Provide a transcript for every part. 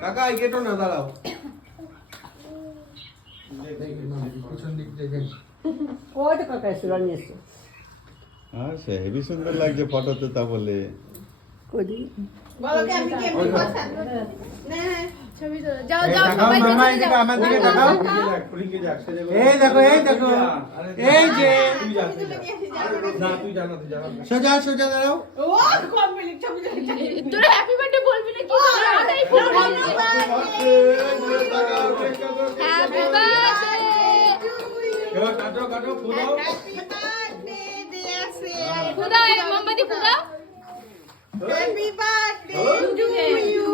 কাকা এই কেটো না দাঁড়াও পিছন দিক দেখেন ওই তো কাকা এসে নিয়ে এসছে হ্যাঁ সে হেবি সুন্দর লাগছে ফটোতে তা বলে কদি বলো কি আমি কি এমনি কথা না ছবি তো যাও এই যাও দেখাও, সবাই মামা, পেছনে এদিকে যাও আমার দিকে দেখাও। পুলিকে যাক সেজে এই দেখো এই যে তুই যা না তুই জানা সোজা সোজা দাঁড়াও ও কম মিনিট ছবি তুলে তোরা হ্যাপি বার্থডে বলবি না কি আরে ফুল হ্যাপি বার্থডে হ্যাপি বার্থডে এবার কাটো কাটো ফুলাও হ্যাপি বার্থডে ডিয়ার সে খুদা এই মোমবাতি খুদা হ্যাপি বার্থডে টু ইউ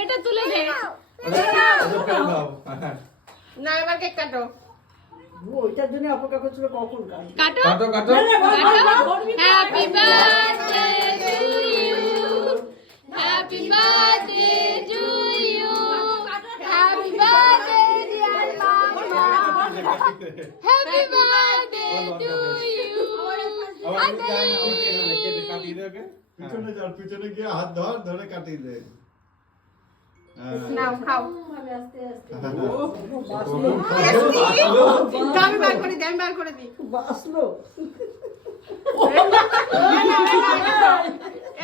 এটা তুলে দে না এবার কেক কাটো ওইটার জন্য অপেক্ষা করছিল কখন কাটো কাটো কাটো happy birthday to you happy birthday to you happy birthday dear মামা হ্যাপি বার্থডে টু ইউ পিছনে যাও পিছনে গিয়ে হাত ধর ধরে কাটিয়ে দে নাও খাও আস্তে আস্তে আমি বার করে দিই আমি বার করে দিই বাসলো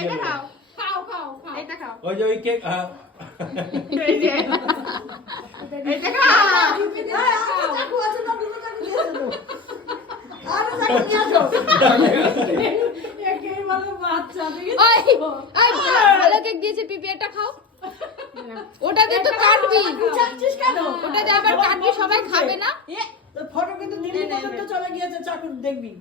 এটা খাও খাও খাও খাও এটা খাও ওই যে ওই কেক এই যে এটা খাও চাকু আছে না দুটো চাকু দিয়ে দাও আরে চাকু নিয়ে আসো একেই মানে বাচ্চা দেখি ওই ওই ভালো কেক দিয়েছে পিপি এটা খাও ওটা দিয়ে তো কাটবি চাচ্ছিস কেন ওটা দিয়ে আবার কাটবি সবাই খাবে না ফটো কিন্তু দিল্লি পর্যন্ত চলে গিয়েছে চাকু দেখবি